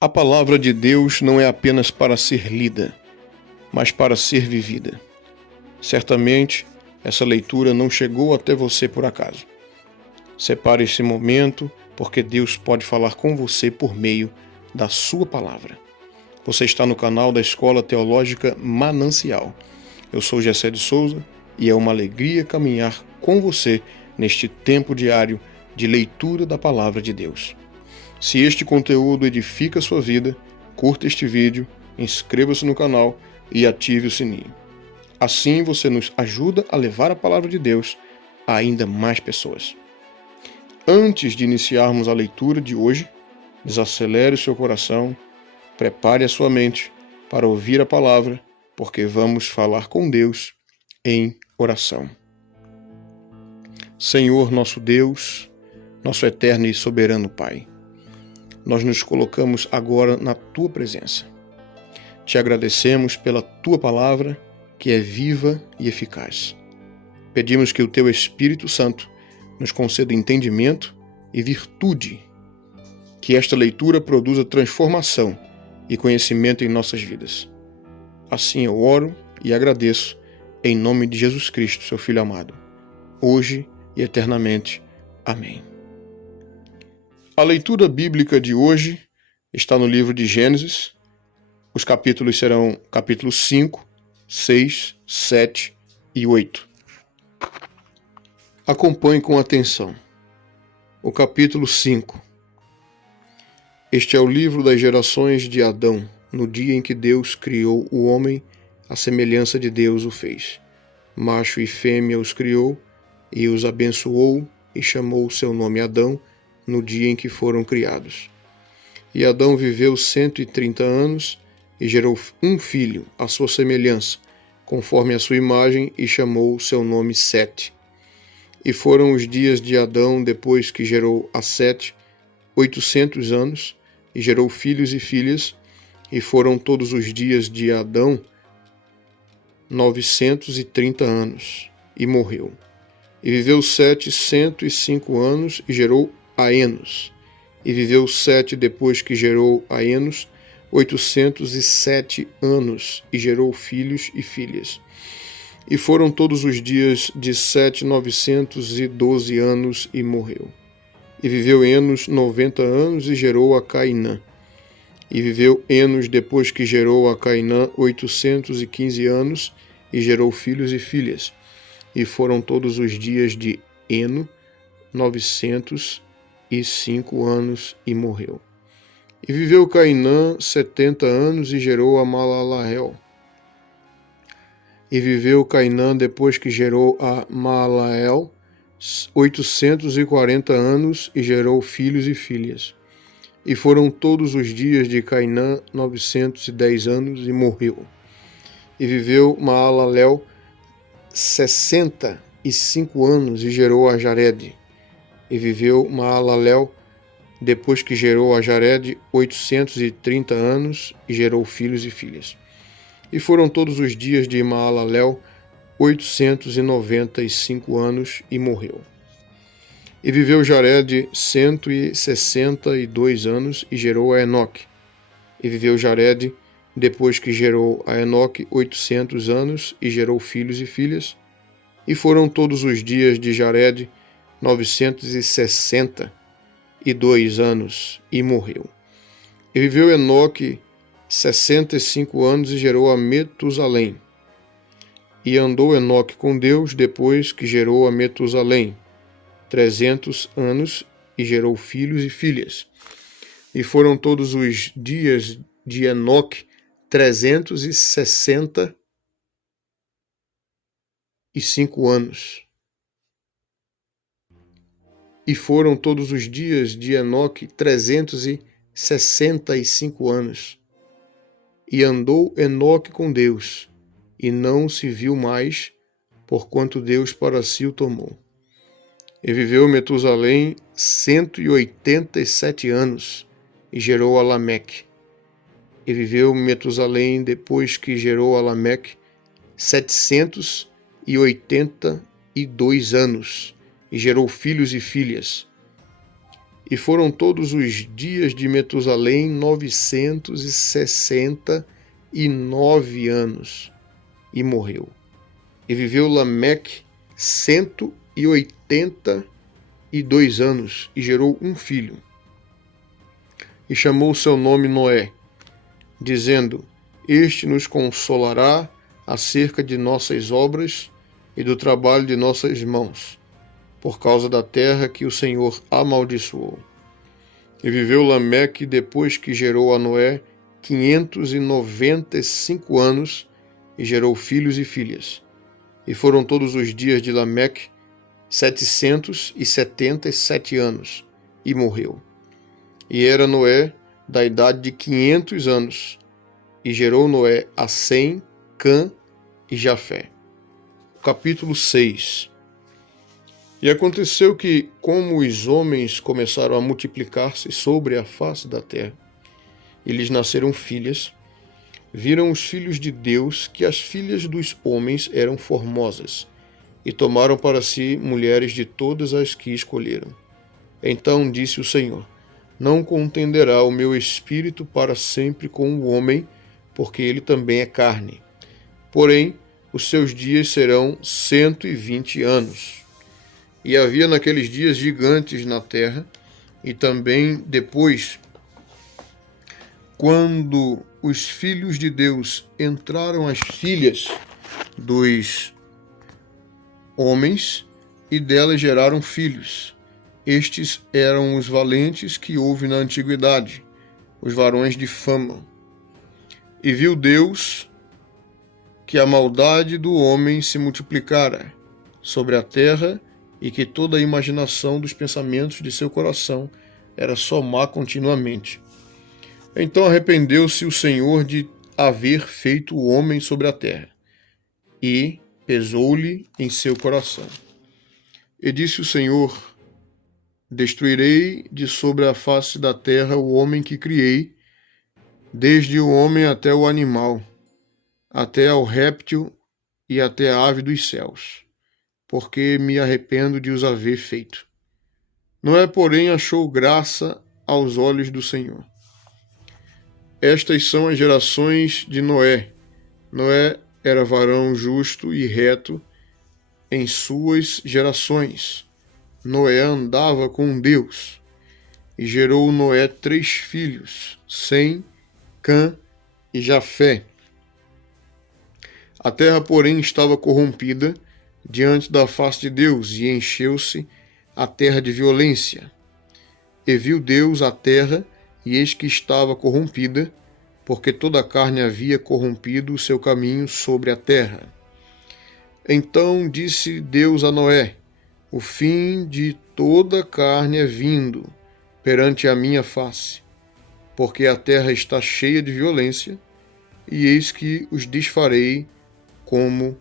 A palavra de Deus não é apenas para ser lida, mas para ser vivida. Certamente, essa leitura não chegou até você por acaso. Separe esse momento, porque Deus pode falar com você por meio da sua palavra. Você está no canal da Escola Teológica Manancial. Eu sou Gessé de Souza e é uma alegria caminhar com você neste tempo diário de leitura da palavra de Deus. Se este conteúdo edifica a sua vida, curta este vídeo, inscreva-se no canal e ative o sininho. Assim você nos ajuda a levar a palavra de Deus a ainda mais pessoas. Antes de iniciarmos a leitura de hoje, desacelere o seu coração, prepare a sua mente para ouvir a palavra, porque vamos falar com Deus em oração. Senhor nosso Deus, nosso eterno e soberano Pai, nós nos colocamos agora na Tua presença. Te agradecemos pela Tua palavra, que é viva e eficaz. Pedimos que o Teu Espírito Santo nos conceda entendimento e virtude, que esta leitura produza transformação e conhecimento em nossas vidas. Assim eu oro e agradeço, em nome de Jesus Cristo, Seu Filho amado, hoje e eternamente. Amém. A leitura bíblica de hoje está no livro de Gênesis. Os capítulos serão capítulos 5, 6, 7 e 8. Acompanhe com atenção. O capítulo 5. Este é o livro das gerações de Adão, no dia em que Deus criou o homem, à semelhança de Deus o fez. Macho e fêmea os criou, e os abençoou, e chamou o seu nome Adão, no dia em que foram criados. E Adão viveu 130 anos, e gerou um filho, à sua semelhança, conforme a sua imagem, e chamou o seu nome Sete. E foram os dias de Adão, depois que gerou a Sete, 800 anos, e gerou filhos e filhas, e foram todos os dias de Adão 930 anos, e morreu. E viveu Sete 105 anos, e gerou a Enos. E viveu Sete depois que gerou a Enos 807 anos, e gerou filhos e filhas. E foram todos os dias de Sete 912 anos, e morreu. E viveu Enos 90 anos, e gerou a Cainã. E viveu Enos depois que gerou a Cainã 815 anos, e gerou filhos e filhas. E foram todos os dias de Eno 905 anos, e morreu. E viveu Cainã 70 anos, e gerou a Malalael. E viveu Cainã depois que gerou a Malalael 840 anos, e gerou filhos e filhas. E foram todos os dias de Cainã 910 anos, e morreu. E viveu Maalalel 65 anos, e gerou a Jared. E viveu Maalalel depois que gerou a Jared 830 anos, e gerou filhos e filhas. E foram todos os dias de Maalalel 895 anos, e morreu. E viveu Jared 162 anos, e gerou a Enoque. E viveu Jared depois que gerou a Enoque 800 anos, e gerou filhos e filhas. E foram todos os dias de Jared 962 anos, e morreu. E viveu Enoque 65 anos, e gerou a Metusalém. E andou Enoque com Deus depois que gerou a Metusalém 300 anos, e gerou filhos e filhas. E foram todos os dias de Enoque 365 anos. E foram todos os dias de Enoque 365 anos. E andou Enoque com Deus, e não se viu mais, porquanto Deus para si o tomou. E viveu Metusalém 187 anos, e gerou a Lameque. E viveu Metusalém depois que gerou a Lameque 782 anos, e gerou filhos e filhas. E foram todos os dias de Metusalém 969 anos, e morreu. E viveu Lameque 182 anos, e gerou um filho. E chamou seu nome Noé, dizendo: Este nos consolará acerca de nossas obras e do trabalho de nossas mãos, por causa da terra que o Senhor amaldiçoou. E viveu Lameque, depois que gerou a Noé, 595 anos, e gerou filhos e filhas. E foram todos os dias de Lameque 777 anos, e morreu. E era Noé da idade de 500 anos, e gerou Noé a Sem, Cã e Jafé. Capítulo 6. E aconteceu que, como os homens começaram a multiplicar-se sobre a face da terra, e lhes nasceram filhas, viram os filhos de Deus que as filhas dos homens eram formosas, e tomaram para si mulheres de todas as que escolheram. Então disse o Senhor: Não contenderá o meu espírito para sempre com o homem, porque ele também é carne. Porém, os seus dias serão 120 anos. E havia naqueles dias gigantes na terra, e também depois, quando os filhos de Deus entraram as filhas dos homens, e delas geraram filhos. Estes eram os valentes que houve na antiguidade, os varões de fama. E viu Deus que a maldade do homem se multiplicara sobre a terra, e que toda a imaginação dos pensamentos de seu coração era só má continuamente. Então arrependeu-se o Senhor de haver feito o homem sobre a terra, e pesou-lhe em seu coração. E disse o Senhor: Destruirei de sobre a face da terra o homem que criei, desde o homem até o animal, até ao réptil e até a ave dos céus, porque me arrependo de os haver feito. Noé, porém, achou graça aos olhos do Senhor. Estas são as gerações de Noé. Noé era varão justo e reto em suas gerações. Noé andava com Deus, e gerou Noé 3 filhos, Sem, Cã e Jafé. A terra, porém, estava corrompida diante da face de Deus, e encheu-se a terra de violência. E viu Deus a terra, e eis que estava corrompida, porque toda a carne havia corrompido o seu caminho sobre a terra. Então disse Deus a Noé: O fim de toda a carne é vindo perante a minha face, porque a terra está cheia de violência, e eis que os desfarei como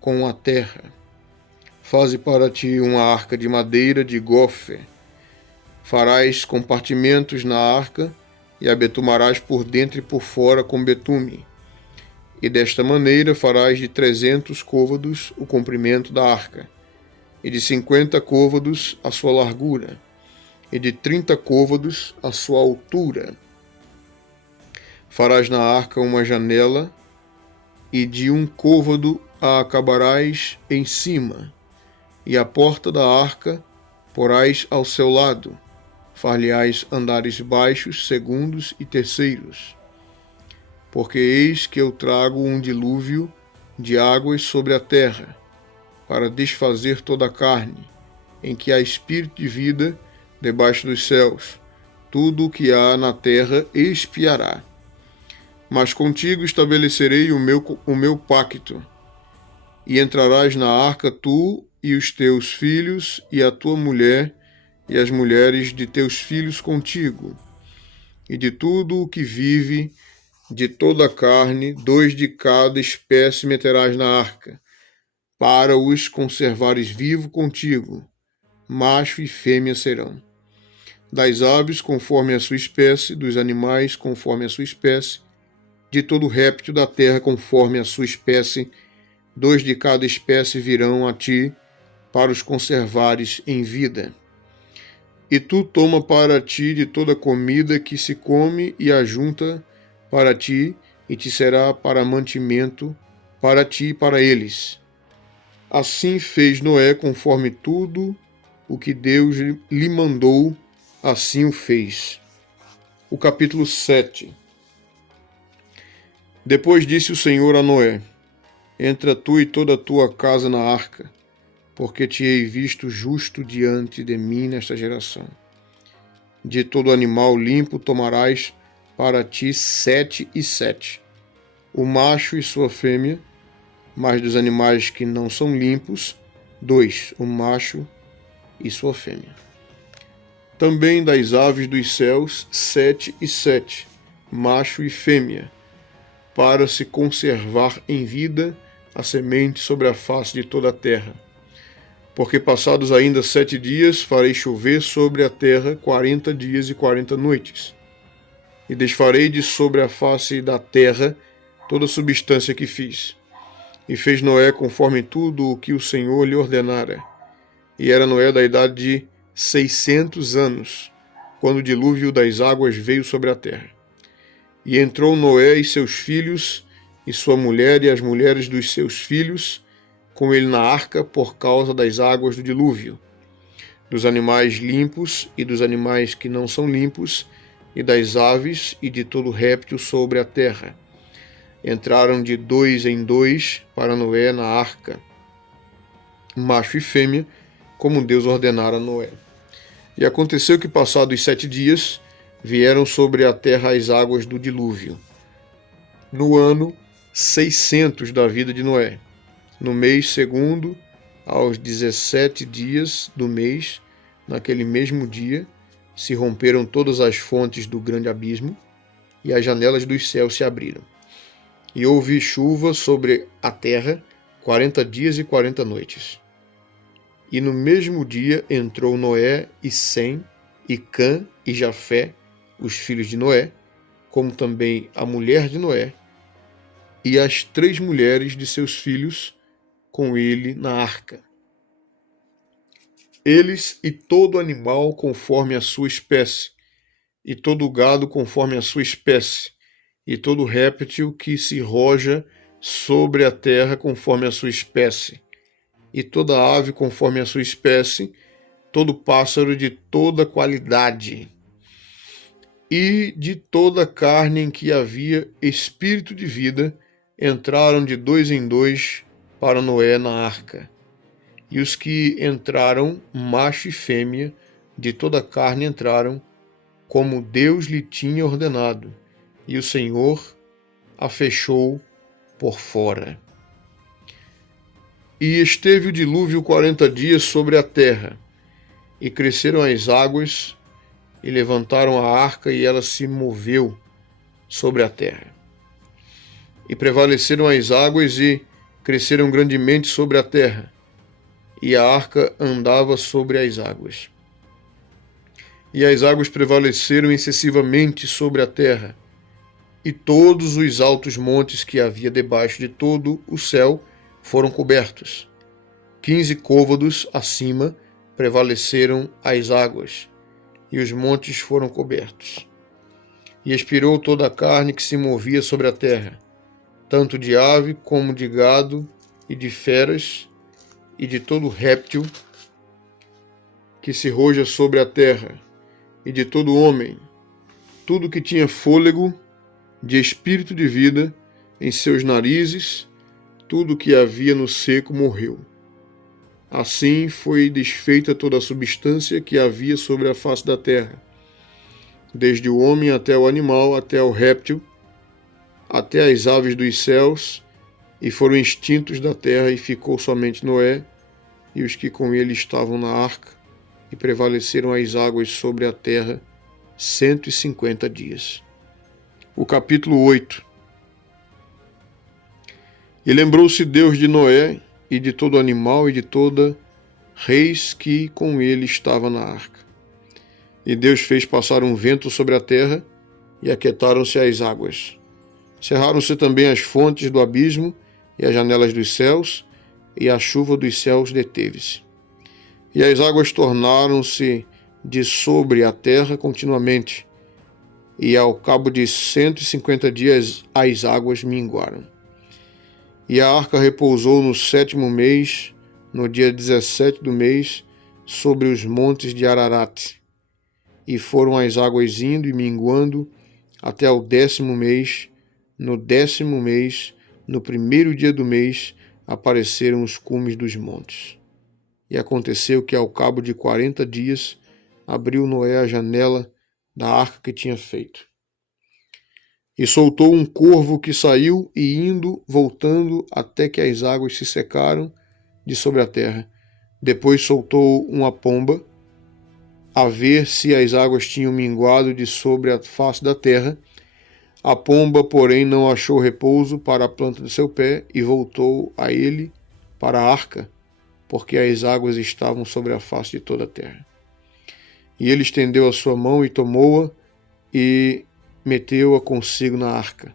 com a terra. Faze para ti uma arca de madeira de gofer. Farás compartimentos na arca, e a betumarás por dentro e por fora com betume. E desta maneira farás de 300 côvados o comprimento da arca, e de 50 côvados a sua largura, e de 30 côvados a sua altura. Farás na arca uma janela, e de 1 côvado a acabarás em cima, e a porta da arca porás ao seu lado. Far-lhe-ás andares baixos, segundos e terceiros. Porque eis que eu trago um dilúvio de águas sobre a terra, para desfazer toda a carne, em que há espírito de vida debaixo dos céus. Tudo o que há na terra expiará. Mas contigo estabelecerei o meu pacto, e entrarás na arca tu e os teus filhos, e a tua mulher, e as mulheres de teus filhos contigo, e de tudo o que vive, de toda a carne, 2 de cada espécie meterás na arca, para os conservares vivo contigo, macho e fêmea serão. Das aves, conforme a sua espécie, dos animais, conforme a sua espécie, de todo réptil da terra, conforme a sua espécie, 2 de cada espécie virão a ti, para os conservares em vida. E tu toma para ti de toda comida que se come e ajunta para ti, e te será para mantimento para ti e para eles. Assim fez Noé conforme tudo o que Deus lhe mandou, assim o fez. O capítulo 7. Depois disse o Senhor a Noé: Entra tu e toda a tua casa na arca, porque te hei visto justo diante de mim nesta geração. De todo animal limpo tomarás para ti 7 e 7, o macho e sua fêmea, mas dos animais que não são limpos, 2, o macho e sua fêmea. Também das aves dos céus, 7 e 7, macho e fêmea, para se conservar em vida a semente sobre a face de toda a terra. Porque passados ainda 7 dias, farei chover sobre a terra 40 dias e 40 noites. E desfarei de sobre a face da terra toda a substância que fiz. E fez Noé conforme tudo o que o Senhor lhe ordenara. E era Noé da idade de 600 anos, quando o dilúvio das águas veio sobre a terra. E entrou Noé e seus filhos, e sua mulher e as mulheres dos seus filhos, com ele na arca por causa das águas do dilúvio, dos animais limpos e dos animais que não são limpos, e das aves e de todo réptil sobre a terra. Entraram de 2 em 2 para Noé na arca, macho e fêmea, como Deus ordenara a Noé. E aconteceu que, passados 7 dias, vieram sobre a terra as águas do dilúvio, no ano 600 da vida de Noé. No mês segundo, aos 17 dias do mês, naquele mesmo dia, se romperam todas as fontes do grande abismo, e as janelas dos céus se abriram. E houve chuva sobre a terra 40 dias e 40 noites. E no mesmo dia entrou Noé e Sem, e Cã e Jafé, os filhos de Noé, como também a mulher de Noé, e as 3 mulheres de seus filhos, com ele na arca. Eles e todo animal conforme a sua espécie, e todo gado conforme a sua espécie, e todo réptil que se roja sobre a terra conforme a sua espécie, e toda ave conforme a sua espécie, todo pássaro de toda qualidade, e de toda carne em que havia espírito de vida, entraram de 2 em 2 para Noé na arca. E os que entraram, macho e fêmea, de toda a carne entraram, como Deus lhe tinha ordenado, e o Senhor a fechou por fora. E esteve o dilúvio 40 dias sobre a terra, e cresceram as águas, e levantaram a arca, e ela se moveu sobre a terra. E prevaleceram as águas, e cresceram grandemente sobre a terra, e a arca andava sobre as águas. E as águas prevaleceram excessivamente sobre a terra, e todos os altos montes que havia debaixo de todo o céu foram cobertos. 15 côvados acima prevaleceram as águas, e os montes foram cobertos. E expirou toda a carne que se movia sobre a terra, tanto de ave como de gado e de feras, e de todo réptil que se roja sobre a terra, e de todo homem, tudo que tinha fôlego de espírito de vida em seus narizes, tudo que havia no seco morreu. Assim foi desfeita toda a substância que havia sobre a face da terra, desde o homem até o animal, até o réptil, até as aves dos céus, e foram extintos da terra, e ficou somente Noé e os que com ele estavam na arca, e prevaleceram as águas sobre a terra 150 dias. O capítulo 8. E lembrou-se Deus de Noé, e de todo animal, e de toda reis que com ele estava na arca. E Deus fez passar um vento sobre a terra, e aquietaram-se as águas. Cerraram-se também as fontes do abismo, e as janelas dos céus, e a chuva dos céus deteve-se. E as águas tornaram-se de sobre a terra continuamente, e ao cabo de 150 dias as águas minguaram. E a arca repousou no 7º mês, no dia 17 do mês, sobre os montes de Ararat. E foram as águas indo e minguando até o 10º mês. No 10º mês, no 1º dia do mês, apareceram os cumes dos montes. E aconteceu que ao cabo de 40 dias, abriu Noé a janela da arca que tinha feito. E soltou um corvo que saiu e indo, voltando, até que as águas se secaram de sobre a terra. Depois soltou uma pomba, a ver se as águas tinham minguado de sobre a face da terra. A pomba, porém, não achou repouso para a planta do seu pé e voltou a ele para a arca, porque as águas estavam sobre a face de toda a terra. E ele estendeu a sua mão e tomou-a e meteu-a consigo na arca.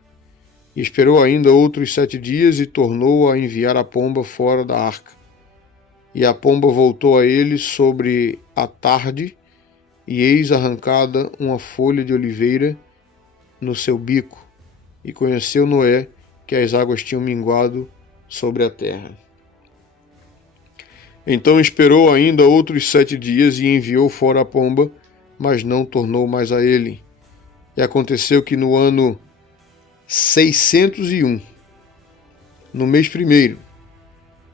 E esperou ainda outros 7 dias e tornou a enviar a pomba fora da arca. E a pomba voltou a ele sobre a tarde, e eis arrancada uma folha de oliveira no seu bico. E conheceu Noé que as águas tinham minguado sobre a terra. Então esperou ainda outros 7 dias e enviou fora a pomba, mas não tornou mais a ele. E aconteceu que no ano 601, no mês 1º,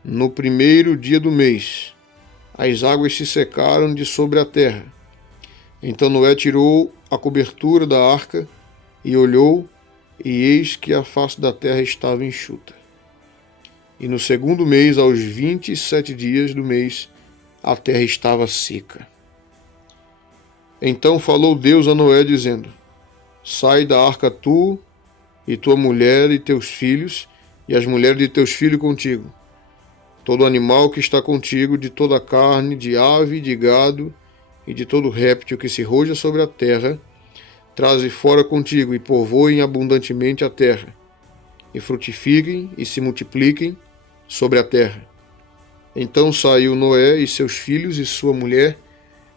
no 1º dia do mês, as águas se secaram de sobre a terra. Então Noé tirou a cobertura da arca e olhou, e eis que a face da terra estava enxuta. E no 2º mês, aos 27 dias do mês, a terra estava seca. Então falou Deus a Noé, dizendo: Sai da arca tu, e tua mulher e teus filhos, e as mulheres de teus filhos contigo. Todo animal que está contigo, de toda a carne, de ave, de gado, e de todo réptil que se roja sobre a terra, traze fora contigo, e povoem abundantemente a terra, e frutifiquem e se multipliquem sobre a terra. Então saiu Noé e seus filhos e sua mulher,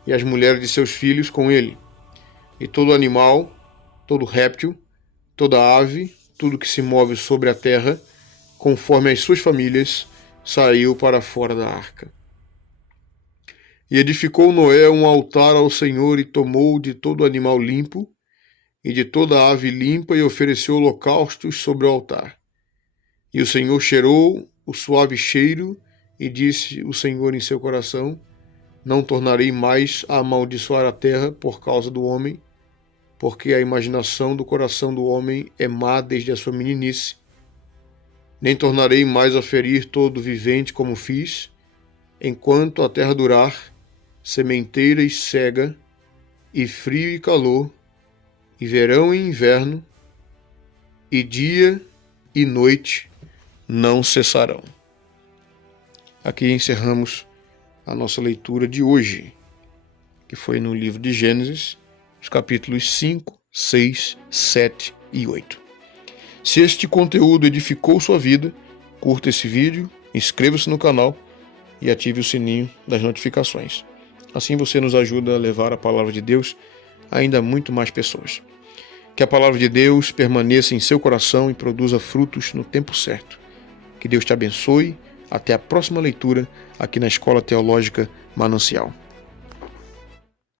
e as mulheres de seus filhos com ele. E todo animal, todo réptil, toda ave, tudo que se move sobre a terra, conforme as suas famílias, saiu para fora da arca. E edificou Noé um altar ao Senhor, e tomou de todo animal limpo, e de toda ave limpa, e ofereceu holocaustos sobre o altar. E o Senhor cheirou o suave cheiro, e disse o Senhor em seu coração: Não tornarei mais a amaldiçoar a terra por causa do homem, porque a imaginação do coração do homem é má desde a sua meninice. Nem tornarei mais a ferir todo vivente como fiz, enquanto a terra durar, sementeira e cega, e frio e calor, e verão e inverno, e dia e noite não cessarão. Aqui encerramos a nossa leitura de hoje, que foi no livro de Gênesis, os capítulos 5, 6, 7 e 8. Se este conteúdo edificou sua vida, curta esse vídeo, inscreva-se no canal e ative o sininho das notificações. Assim você nos ajuda a levar a palavra de Deus a ainda muito mais pessoas. Que a palavra de Deus permaneça em seu coração e produza frutos no tempo certo. Que Deus te abençoe. Até a próxima leitura aqui na Escola Teológica Manancial.